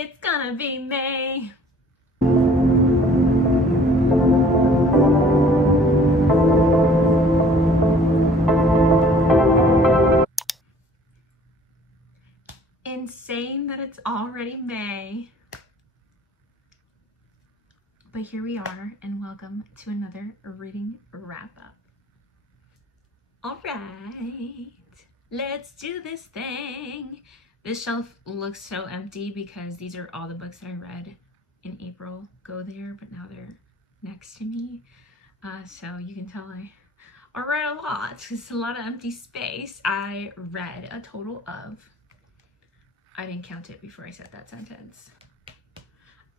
it's gonna be May. Insane that it's already May. But here we are, and welcome to another reading wrap-up. All right, let's do this thing. This shelf looks so empty because these are all the books that I read in April. Go there, but now they're next to me. So you can tell I read a lot. It's a lot of empty space. I read a total of, I didn't count it before I said that sentence.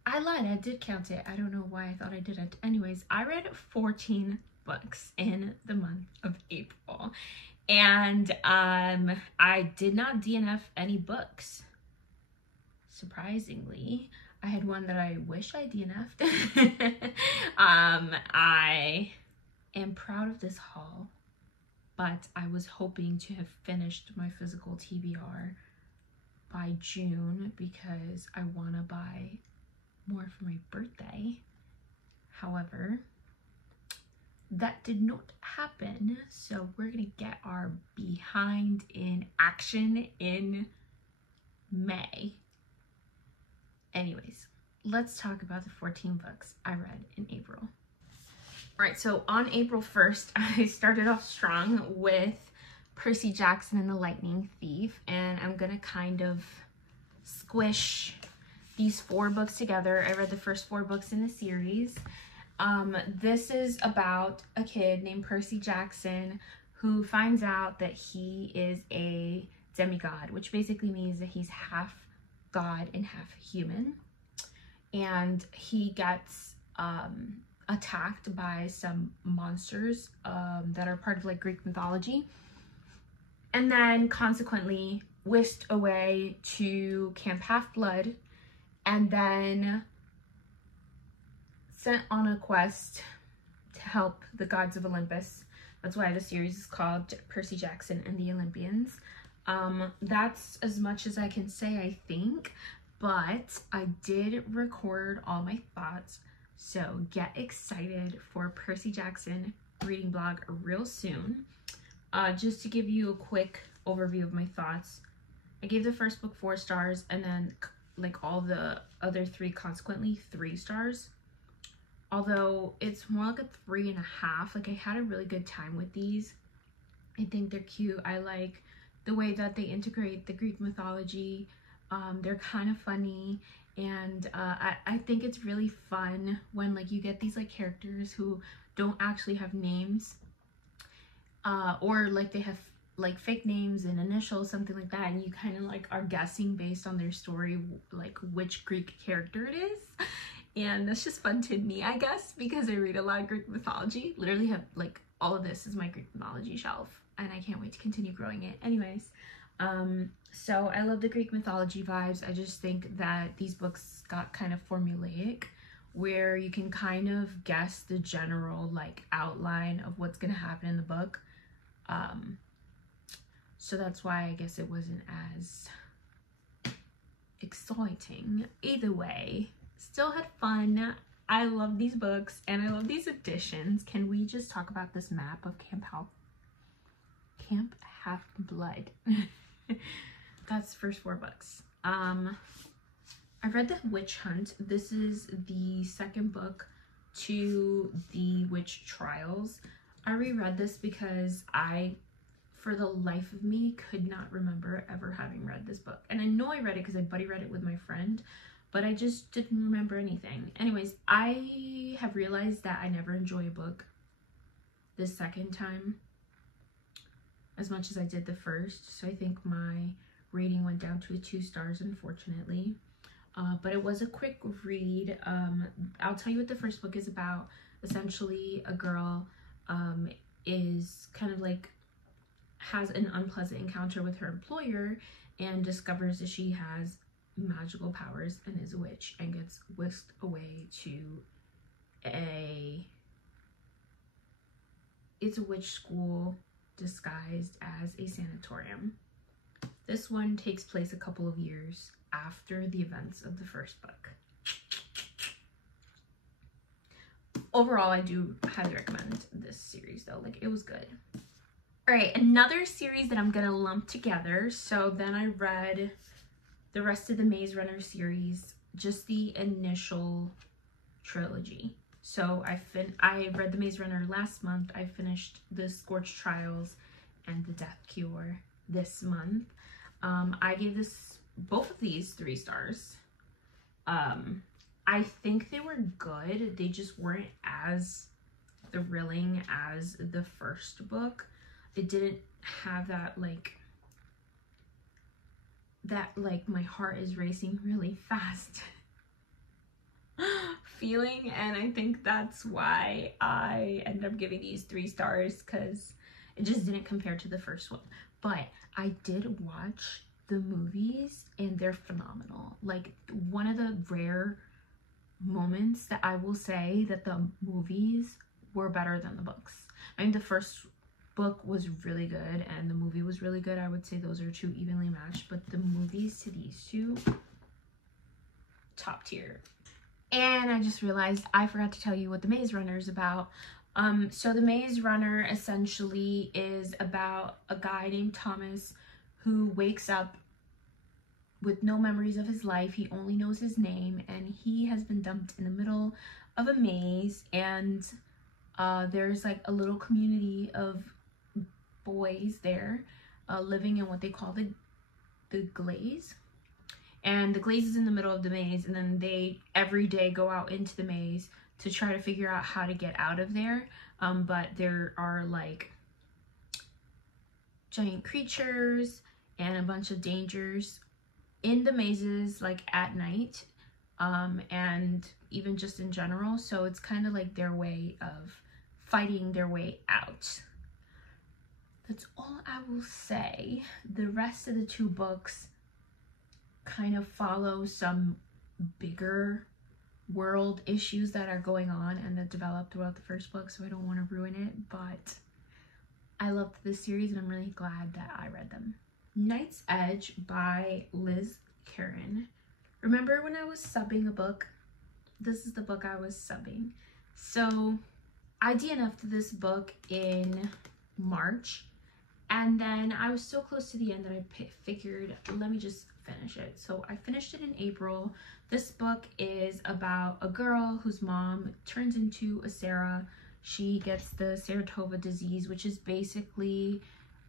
I lied, I did count it. I don't know why I thought I didn't. Anyways, I read 14 books in the month of April. And I did not DNF any books. Surprisingly, I had one that I wish I DNF'd. I am proud of this haul, but I was hoping to have finished my physical TBR by June because I want to buy more for my birthday. However, that did not happen, so we're gonna get our behind in action in May. Anyways, let's talk about the 14 books I read in April. All right, so on April 1st, I started off strong with Percy Jackson and the Lightning Thief, and I'm gonna kind of squish these 4 books together. I read the first 4 books in the series. This is about a kid named Percy Jackson who finds out that he is a demigod, which basically means that he's half god and half human. And he gets attacked by some monsters that are part of like Greek mythology, and then consequently whisked away to Camp Half-Blood, and then sent on a quest to help the gods of Olympus. That's why the series is called Percy Jackson and the Olympians. That's as much as I can say, I think, but I did record all my thoughts, so get excited for Percy Jackson reading blog real soon. Just to give you a quick overview of my thoughts, I gave the first book 4 stars, and then like all the other 3 consequently 3 stars. Although it's more like a 3.5. Like, I had a really good time with these. I think they're cute. I like the way that they integrate the Greek mythology. They're kind of funny, and I think it's really fun when like you get these like characters who don't actually have names, or like they have like fake names and initials, something like that, and you kind of like are guessing based on their story like which Greek character it is. And that's just fun to me, I guess, because I read a lot of Greek mythology. Literally have like all of this is my Greek mythology shelf, and I can't wait to continue growing it. Anyways, so I love the Greek mythology vibes. I just think that these books got kind of formulaic, where you can kind of guess the general like outline of what's gonna happen in the book. So that's why I guess it wasn't as exciting. Either way, still had fun. I love these books and I love these editions. Can we just talk about this map of Camp Half-Blood? That's the first 4 books. I read The Witch Hunt. This is the second book to the Witch Trials. I reread this because I, for the life of me, could not remember ever having read this book. And I know I read it because I buddy read it with my friend, but I just didn't remember anything. Anyways, I have realized that I never enjoy a book the second time as much as I did the first. So I think my rating went down to a 2 stars, unfortunately. But it was a quick read. I'll tell you what the first book is about. Essentially, a girl is kind of like has an unpleasant encounter with her employer and discovers that she has magical powers and is a witch, and gets whisked away to a witch school disguised as a sanatorium. This one takes place a couple of years after the events of the first book. Overall, I do highly recommend this series though. Like, it was good. All right, another series that I'm gonna lump together. So then I read the rest of the Maze Runner series, just the initial trilogy. So I read the Maze Runner last month. I finished the Scorched Trials and the Death Cure this month. I gave both of these 3 stars. I think they were good. They just weren't as thrilling as the first book. It didn't have that like my heart is racing really fast feeling, and I think that's why I ended up giving these 3 stars, because it just didn't compare to the first one. But I did watch the movies and they're phenomenal. Like, one of the rare moments that I will say that the movies were better than the books. I mean, the first book was really good and the movie was really good. I would say those are 2 evenly matched, but the movies to these 2, top tier. And I just realized I forgot to tell you what the Maze Runner is about. So the Maze Runner essentially is about a guy named Thomas who wakes up with no memories of his life. He only knows his name, and he has been dumped in the middle of a maze, and there's like a little community of boys there living in what they call the glaze. And the glaze is in the middle of the maze, and then they every day go out into the maze to try to figure out how to get out of there. But there are like giant creatures and a bunch of dangers in the mazes, like at night, and even just in general. So it's kind of like their way of fighting their way out. That's all I will say. The rest of the 2 books kind of follow some bigger world issues that are going on and that develop throughout the first book, so I don't want to ruin it, but I loved this series and I'm really glad that I read them. Knight's Edge by Liz Karen. Remember when I was subbing a book? This is the book I was subbing. So I DNF'd this book in March, and then I was so close to the end that I figured, let me just finish it. So I finished it in April. This book is about a girl whose mom turns into a Sarah. She gets the Saratoga disease, which is basically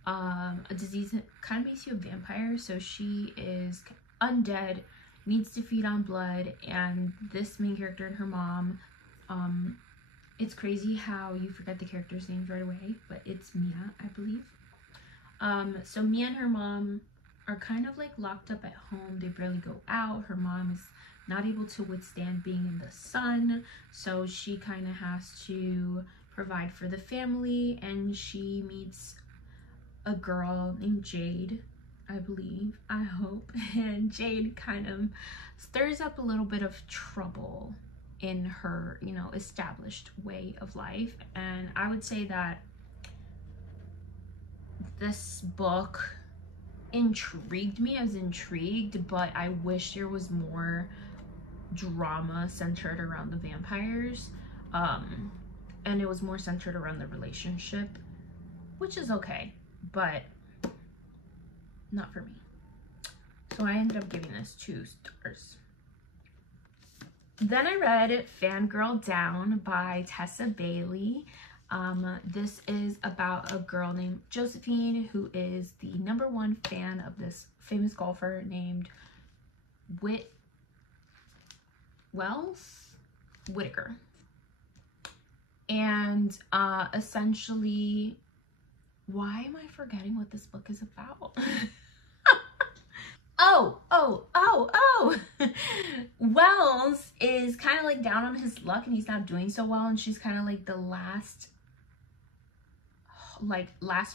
a disease that kind of makes you a vampire. So she is undead, needs to feed on blood, and this main character and her mom, it's crazy how you forget the characters' names right away, but it's Mia, I believe. So Mia and her mom are kind of like locked up at home. They barely go out. Her mom is not able to withstand being in the sun, so she kind of has to provide for the family, and she meets a girl named Jade, I believe, I hope, and Jade kind of stirs up a little bit of trouble in her, you know, established way of life. And I would say that this book intrigued me. I was intrigued, but I wish there was more drama centered around the vampires, and it was more centered around the relationship, which is okay, but not for me. So I ended up giving this 2 stars. Then I read Fangirl Down by Tessa Bailey. This is about a girl named Josephine who is the #1 fan of this famous golfer named Whitaker. And essentially, why am I forgetting what this book is about? Oh. Wells is kind of like down on his luck and he's not doing so well, and she's kind of like the last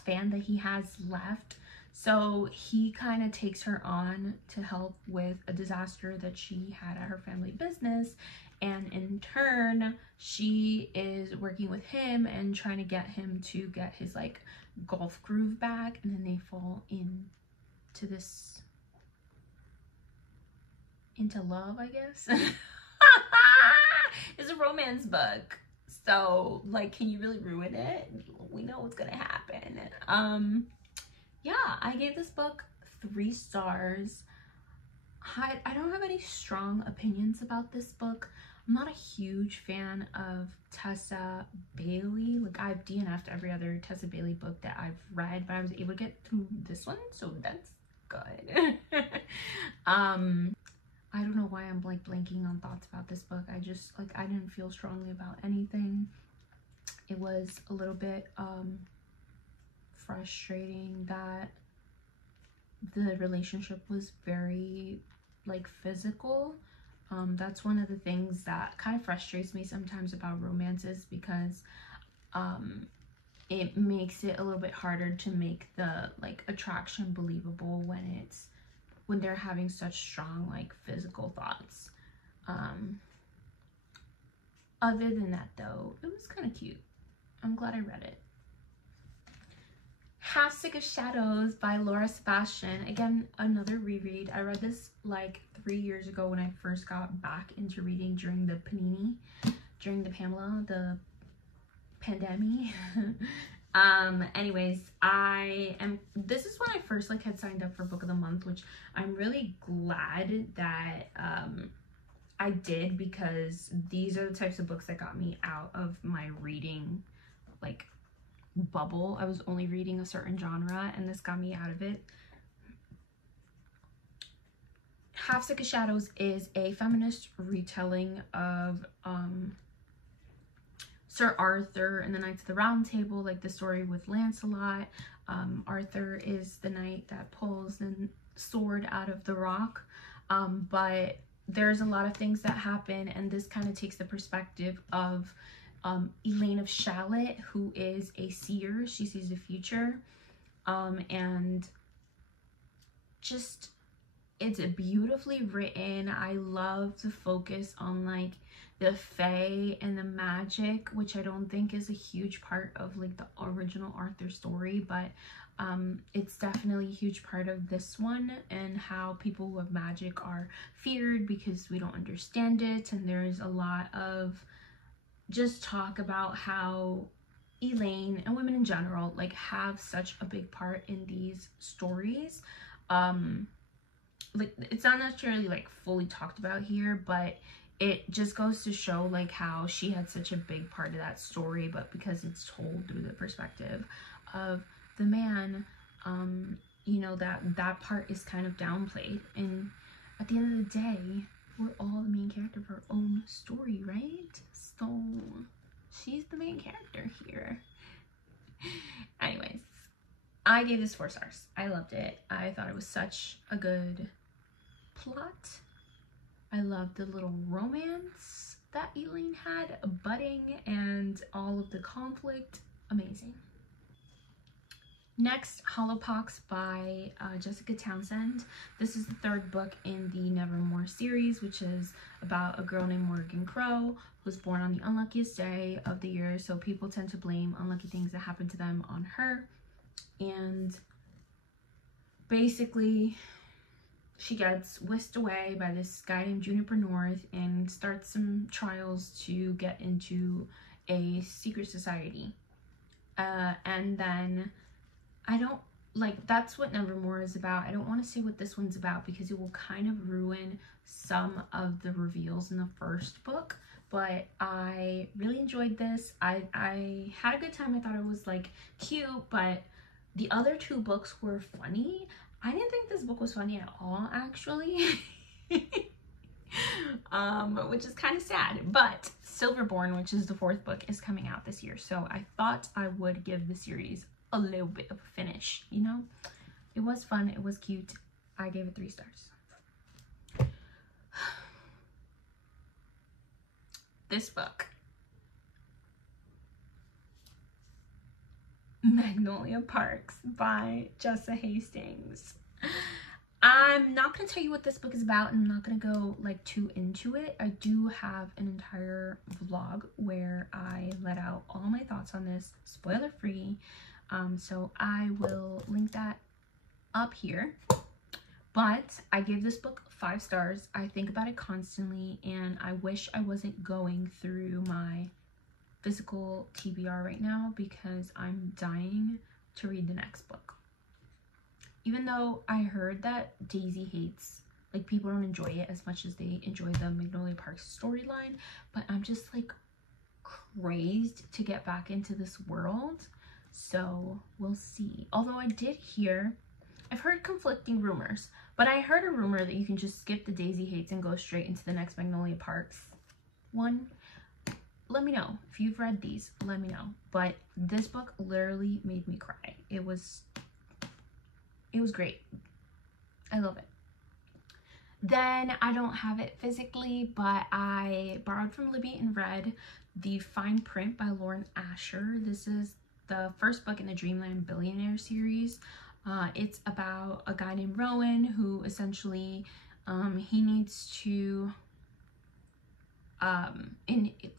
fan that he has left. So he kind of takes her on to help with a disaster that she had at her family business, and in turn she is working with him and trying to get him to get his like golf groove back, and then they fall into this into love, I guess. It's a romance book, so like, can you really ruin it? We know what's gonna happen. Yeah, I gave this book 3 stars. I don't have any strong opinions about this book. I'm not a huge fan of Tessa Bailey. Like, I've DNF'd every other Tessa Bailey book that I've read, but I was able to get through this one, so that's good. I don't know why I'm like blanking on thoughts about this book. I just like, I didn't feel strongly about anything. It was a little bit frustrating that the relationship was very like physical. That's one of the things that kind of frustrates me sometimes about romances, because it makes it a little bit harder to make the like attraction believable when they're having such strong like physical thoughts. Other than that though, it was kind of cute. I'm glad I read it. Half Sick of Shadows by Laura Sebastian. Again, another reread. I read this like 3 years ago when I first got back into reading during the pandemic. Anyways, this is when I first like had signed up for Book of the Month, which I'm really glad that I did, because these are the types of books that got me out of my reading like bubble. I was only reading a certain genre, and this got me out of it. Half Sick of Shadows is a feminist retelling of Sir Arthur and the Knights of the Round Table, like the story with Lancelot. Arthur is the knight that pulls the sword out of the rock, but there's a lot of things that happen, and this kind of takes the perspective of Elaine of Shalott, who is a seer. She sees the future, and just, it's beautifully written. I love the focus on like the fae and the magic, which I don't think is a huge part of like the original Arthur story, but it's definitely a huge part of this one, and how people who have magic are feared because we don't understand it. And there's a lot of just talk about how Elaine and women in general like have such a big part in these stories. Like, it's not necessarily like fully talked about here, but it just goes to show like how she had such a big part of that story, but because it's told through the perspective of the man, you know, that part is kind of downplayed. And at the end of the day, we're all the main character of our own story, right? So she's the main character here. Anyways, I gave this 4 stars. I loved it. I thought it was such a good plot. I loved the little romance that Elaine had budding, and all of the conflict. Amazing. Next, Hollowpox by Jessica Townsend. This is the 3rd book in the Nevermore series, which is about a girl named Morgan Crow who was born on the unluckiest day of the year, so people tend to blame unlucky things that happen to them on her. And basically, she gets whisked away by this guy named Juniper North and starts some trials to get into a secret society. And then I don't, like, that's what Nevermore is about. I don't want to say what this one's about because it will kind of ruin some of the reveals in the 1st book, but I really enjoyed this. I had a good time. I thought it was like cute, but the other 2 books were funny. I didn't think this book was funny at all, actually. Which is kind of sad, but Silverborn, which is the 4th book, is coming out this year, so I thought I would give the series a little bit of a finish, you know? It was fun, it was cute. I gave it 3 stars. This book, Magnolia Parks by Jessa Hastings. I'm not going to tell you what this book is about, and I'm not going to go like too into it. I do have an entire vlog where I let out all my thoughts on this, spoiler free. So I will link that up here. But I gave this book 5 stars. I think about it constantly, and I wish I wasn't going through my physical TBR right now because I'm dying to read the next book. Even though I heard that Daisy hates, like, people don't enjoy it as much as they enjoy the Magnolia Park storyline, but I'm just like crazed to get back into this world, so we'll see. Although I did hear, I've heard conflicting rumors, but I heard a rumor that you can just skip the Daisy hates and go straight into the next Magnolia Parks one. Let me know if you've read these, let me know. But this book literally made me cry. It was great. I love it. Then I don't have it physically, but I borrowed from Libby and read The Fine Print by Lauren Asher. This is the first book in the Dreamland Billionaire series. It's about a guy named Rowan who essentially he needs to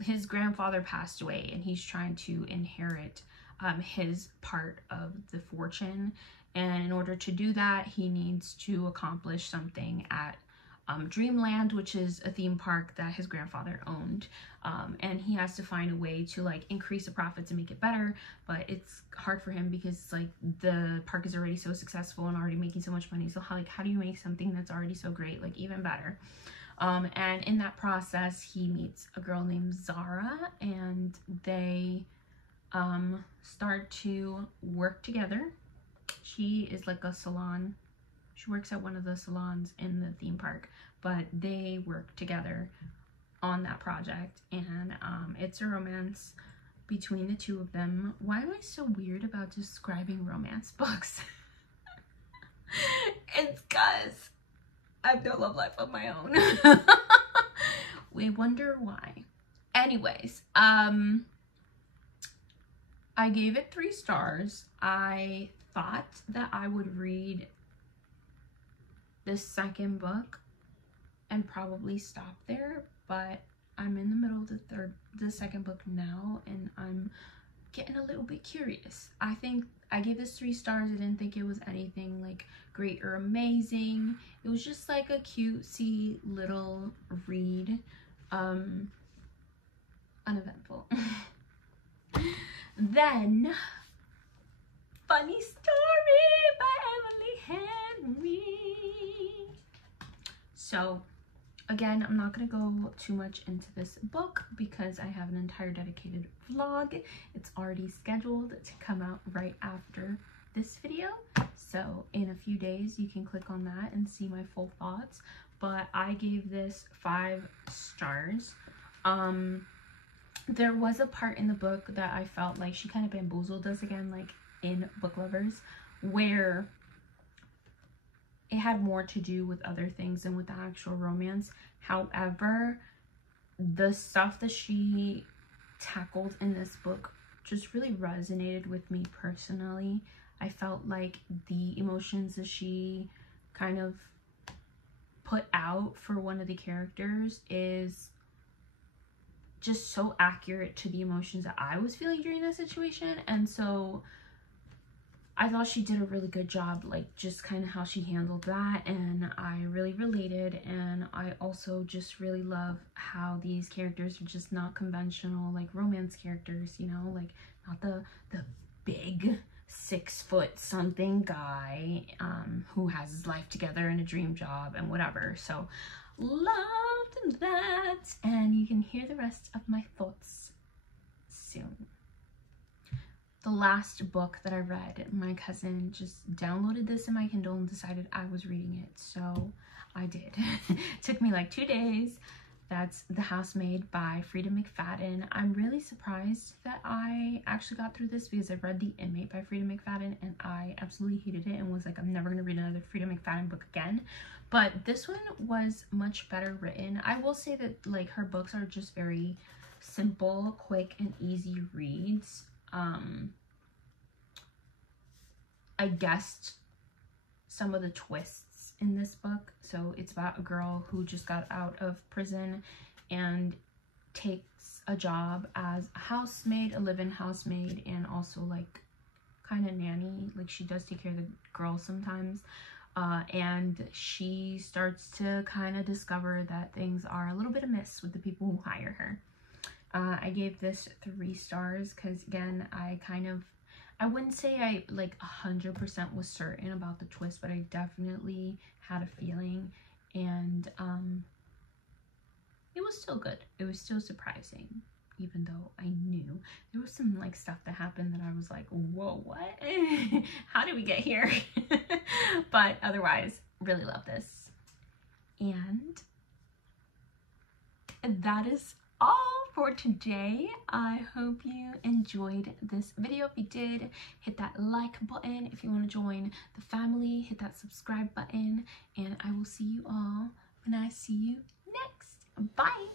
his grandfather passed away, and he's trying to inherit his part of the fortune, and in order to do that he needs to accomplish something at Dreamland, which is a theme park that his grandfather owned, and he has to find a way to like increase the profits and make it better, but it's hard for him because like the park is already so successful and already making so much money. So how do you make something that's already so great like even better? And in that process he meets a girl named Zara, and they start to work together. She is like a salon, she works at one of the salons in the theme park, but they work together on that project, and it's a romance between the two of them. Why am I so weird about describing romance books? It's because I have no love life of my own. We wonder why. Anyways, I gave it 3 stars. I thought that I would read the second book and probably stop there, but I'm in the middle of the second book now, and I'm getting a little bit curious. I think I gave this 3 stars. I didn't think it was anything like great or amazing. It was just like a cutesy little read, uneventful. Then Funny Story by Emily Henry. So again, I'm not going to go too much into this book because I have an entire dedicated vlog. It's already scheduled to come out right after this video. So in a few days, you can click on that and see my full thoughts. But I gave this 5 stars. There was a part in the book that I felt like she kind of bamboozled us again, like in Book Lovers, where it had more to do with other things than with the actual romance. However, the stuff that she tackled in this book just really resonated with me personally. I felt like the emotions that she kind of put out for one of the characters is just so accurate to the emotions that I was feeling during that situation. And so I thought she did a really good job, like just kind of how she handled that, and I really related. And I also just really love how these characters are just not conventional like romance characters, you know, like not the big 6' something guy who has his life together and a dream job and whatever. So loved that, and you can hear the rest of my thoughts soon. The last book that I read, my cousin just downloaded this in my Kindle and decided I was reading it, so I did. It took me like 2 days. That's The Housemaid by Frida McFadden. I'm really surprised that I actually got through this because I read The Inmate by Frida McFadden and I absolutely hated it and was like, I'm never going to read another Frida McFadden book again. But this one was much better written. I will say that like her books are just very simple, quick, and easy reads. I guessed some of the twists in this book. So it's about a girl who just got out of prison and takes a job as a housemaid, a live-in housemaid, and also like kind of nanny. Like she does take care of the girls sometimes. and she starts to kind of discover that things are a little bit amiss with the people who hire her. I gave this 3 stars because, again, I wouldn't say I like 100% was certain about the twist, but I definitely had a feeling, and it was still good. It was still surprising, even though I knew there was some like stuff that happened that I was like, whoa, what? How did we get here? But otherwise, really love this. And that is all for today. I hope you enjoyed this video. If you did, hit that like button. If you want to join the family, hit that subscribe button, and I will see you all when I see you next. Bye.